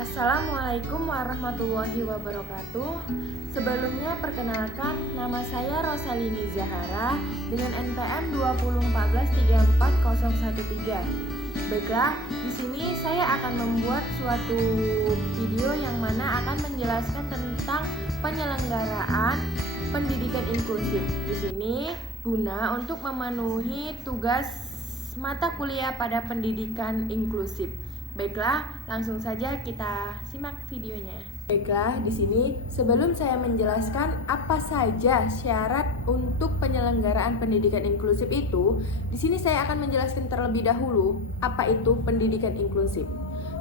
Assalamualaikum warahmatullahi wabarakatuh. Sebelumnya perkenalkan, nama saya Rosalini Zahara dengan NPM 201434013. Baiklah, di sini saya akan membuat suatu video yang mana akan menjelaskan tentang penyelenggaraan pendidikan inklusif. Di sini guna untuk memenuhi tugas mata kuliah pada pendidikan inklusif. Baiklah, langsung saja kita simak videonya. Baiklah, di sini sebelum saya menjelaskan apa saja syarat untuk penyelenggaraan pendidikan inklusif itu, di sini saya akan menjelaskan terlebih dahulu apa itu pendidikan inklusif.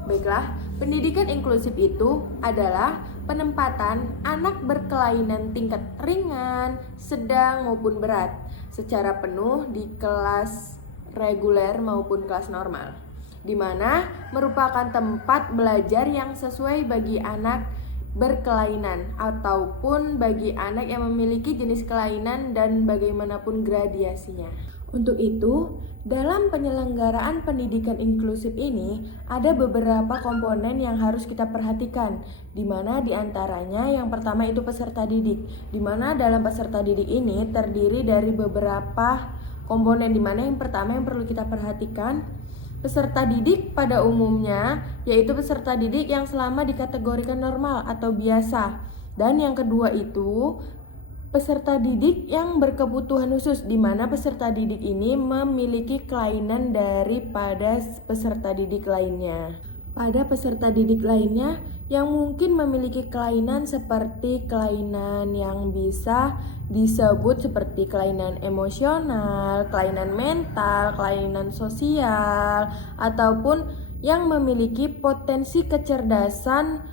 Baiklah, pendidikan inklusif itu adalah penempatan anak berkelainan tingkat ringan, sedang maupun berat secara penuh di kelas reguler maupun kelas normal, di mana merupakan tempat belajar yang sesuai bagi anak berkelainan ataupun bagi anak yang memiliki jenis kelainan dan bagaimanapun gradiasinya. Untuk itu, dalam penyelenggaraan pendidikan inklusif ini ada beberapa komponen yang harus kita perhatikan, di mana diantaranya yang pertama itu peserta didik, di mana dalam peserta didik ini terdiri dari beberapa komponen, di mana yang pertama yang perlu kita perhatikan peserta didik pada umumnya, yaitu peserta didik yang selama dikategorikan normal atau biasa. Dan yang kedua itu peserta didik yang berkebutuhan khusus, di mana peserta didik ini memiliki kelainan daripada peserta didik lainnya. Pada peserta didik lainnya yang mungkin memiliki kelainan seperti kelainan yang bisa disebut seperti kelainan emosional, kelainan mental, kelainan sosial, ataupun yang memiliki potensi kecerdasan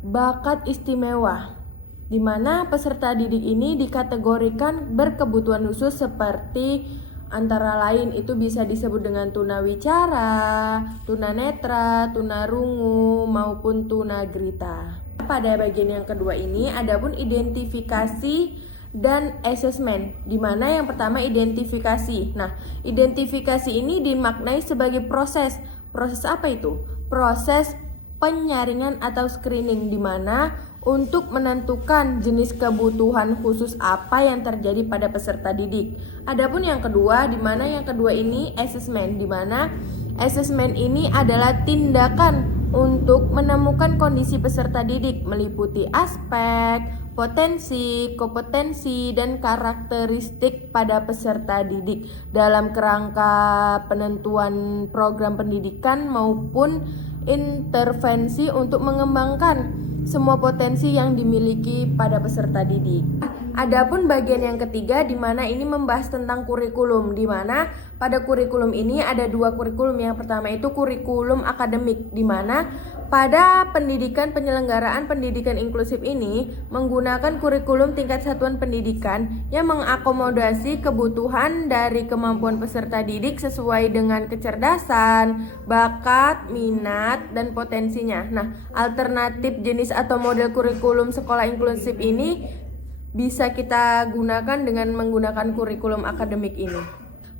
bakat istimewa, di mana peserta didik ini dikategorikan berkebutuhan khusus seperti antara lain itu bisa disebut dengan tunawicara, tunanetra, tunarungu, maupun tunagrita. Pada bagian yang kedua ini adapun identifikasi dan asesmen, di mana yang pertama identifikasi. Nah, identifikasi ini dimaknai sebagai proses. Proses apa itu? Proses penyaringan atau screening, di mana untuk menentukan jenis kebutuhan khusus apa yang terjadi pada peserta didik. Adapun yang kedua, di mana yang kedua ini asesmen, di mana asesmen ini adalah tindakan untuk menemukan kondisi peserta didik meliputi aspek, potensi, kompetensi, dan karakteristik pada peserta didik dalam kerangka penentuan program pendidikan maupun intervensi untuk mengembangkan semua potensi yang dimiliki pada peserta didik. Adapun bagian yang ketiga, di mana ini membahas tentang kurikulum, di mana pada kurikulum ini ada dua kurikulum. Yang pertama itu kurikulum akademik, di mana pada penyelenggaraan pendidikan inklusif ini menggunakan kurikulum tingkat satuan pendidikan yang mengakomodasi kebutuhan dari kemampuan peserta didik sesuai dengan kecerdasan, bakat, minat, dan potensinya. Nah, alternatif jenis atau model kurikulum sekolah inklusif ini bisa kita gunakan dengan menggunakan kurikulum akademik ini.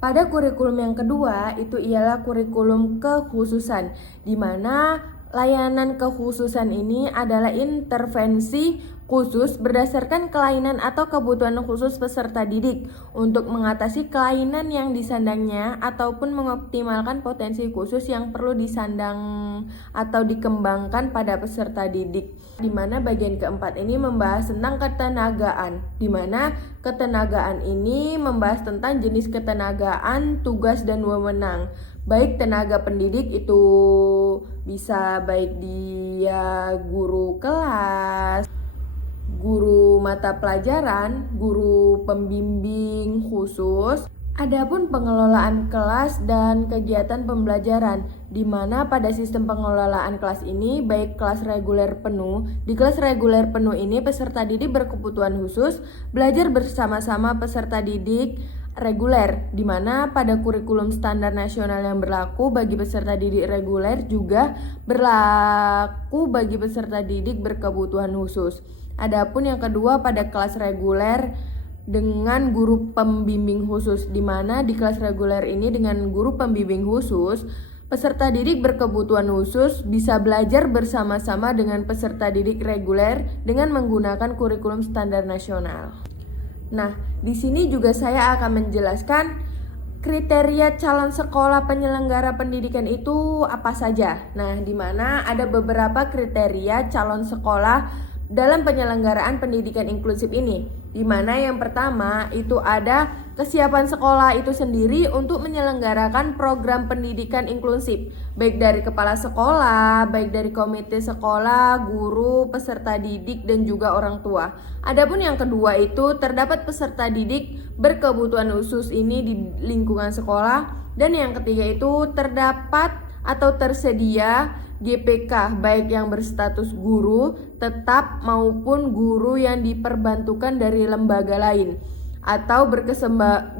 Pada kurikulum yang kedua itu ialah kurikulum kekhususan, di mana layanan kekhususan ini adalah intervensi khusus berdasarkan kelainan atau kebutuhan khusus peserta didik untuk mengatasi kelainan yang disandangnya ataupun mengoptimalkan potensi khusus yang perlu disandang atau dikembangkan pada peserta didik. Di mana bagian keempat ini membahas tentang ketenagaan, di mana ketenagaan ini membahas tentang jenis ketenagaan, tugas, dan wewenang. Baik tenaga pendidik itu bisa baik dia guru kelas, guru mata pelajaran, guru pembimbing khusus. Adapun pengelolaan kelas dan kegiatan pembelajaran, di mana pada sistem pengelolaan kelas ini baik kelas reguler penuh. Di kelas reguler penuh ini peserta didik berkebutuhan khusus belajar bersama-sama peserta didik reguler, di mana pada kurikulum standar nasional yang berlaku bagi peserta didik reguler juga berlaku bagi peserta didik berkebutuhan khusus. Adapun yang kedua pada kelas reguler dengan guru pembimbing khusus, di mana di kelas reguler ini dengan guru pembimbing khusus Peserta didik berkebutuhan khusus bisa belajar bersama-sama dengan peserta didik reguler dengan menggunakan kurikulum standar nasional. Nah, di sini juga saya akan menjelaskan kriteria calon sekolah penyelenggara pendidikan itu apa saja. Nah, di mana ada beberapa kriteria calon sekolah dalam penyelenggaraan pendidikan inklusif ini. Di mana yang pertama itu ada kesiapan sekolah itu sendiri untuk menyelenggarakan program pendidikan inklusif, baik dari kepala sekolah, baik dari komite sekolah, guru, peserta didik, dan juga orang tua. Adapun yang kedua itu terdapat peserta didik berkebutuhan khusus ini di lingkungan sekolah, dan yang ketiga itu terdapat atau tersedia GPK baik yang berstatus guru tetap maupun guru yang diperbantukan dari lembaga lain atau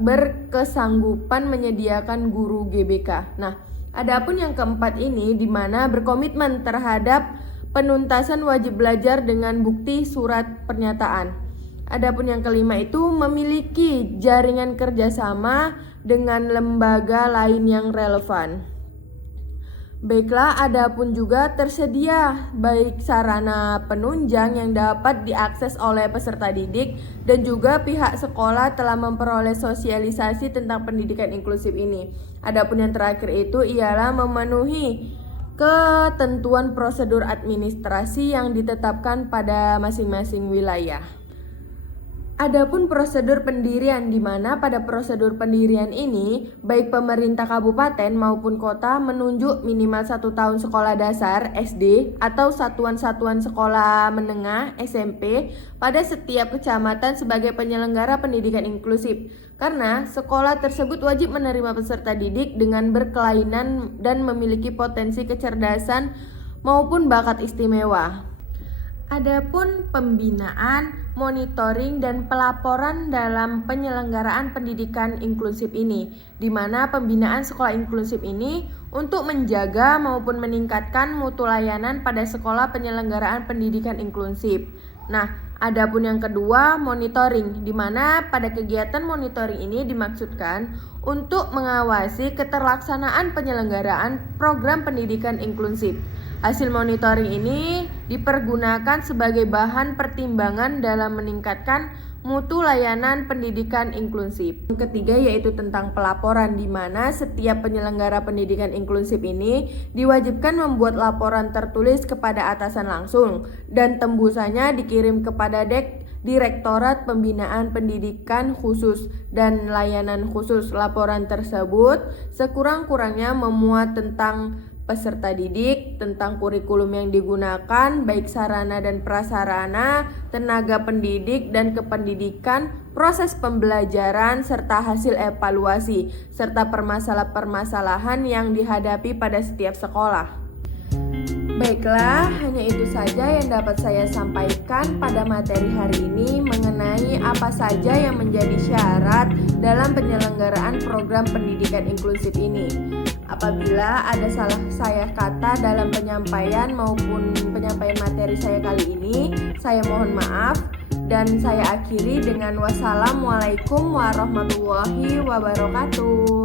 berkesanggupan menyediakan guru GBK. Nah, adapun yang keempat ini di mana berkomitmen terhadap penuntasan wajib belajar dengan bukti surat pernyataan. Adapun yang kelima itu memiliki jaringan kerjasama dengan lembaga lain yang relevan. Baiklah, adapun juga tersedia baik sarana penunjang yang dapat diakses oleh peserta didik dan juga pihak sekolah telah memperoleh sosialisasi tentang pendidikan inklusif ini. Adapun yang terakhir itu ialah memenuhi ketentuan prosedur administrasi yang ditetapkan pada masing-masing wilayah. Adapun prosedur pendirian di mana pada prosedur pendirian ini baik pemerintah kabupaten maupun kota menunjuk minimal 1 tahun sekolah dasar SD atau satuan-satuan sekolah menengah SMP pada setiap kecamatan sebagai penyelenggara pendidikan inklusif. Karena sekolah tersebut wajib menerima peserta didik dengan berkelainan dan memiliki potensi kecerdasan maupun bakat istimewa. Adapun pembinaan, monitoring, dan pelaporan dalam penyelenggaraan pendidikan inklusif ini, di mana pembinaan sekolah inklusif ini untuk menjaga maupun meningkatkan mutu layanan pada sekolah penyelenggaraan pendidikan inklusif. Nah, adapun yang kedua, monitoring, di mana pada kegiatan monitoring ini dimaksudkan untuk mengawasi keterlaksanaan penyelenggaraan program pendidikan inklusif. Hasil monitoring ini dipergunakan sebagai bahan pertimbangan dalam meningkatkan mutu layanan pendidikan inklusif. Yang ketiga yaitu tentang pelaporan, di mana setiap penyelenggara pendidikan inklusif ini diwajibkan membuat laporan tertulis kepada atasan langsung dan tembusannya dikirim kepada Direktorat Pembinaan Pendidikan Khusus dan Layanan Khusus. Laporan tersebut sekurang-kurangnya memuat tentang peserta didik, tentang kurikulum yang digunakan, baik sarana dan prasarana, tenaga pendidik dan kependidikan, proses pembelajaran, serta hasil evaluasi, serta permasalahan-permasalahan yang dihadapi pada setiap sekolah. Baiklah, hanya itu saja yang dapat saya sampaikan pada materi hari ini mengenai apa saja yang menjadi syarat dalam penyelenggaraan program pendidikan inklusif ini. Apabila ada salah saya kata dalam penyampaian maupun penyampaian materi saya kali ini, saya mohon maaf dan saya akhiri dengan wassalamualaikum warahmatullahi wabarakatuh.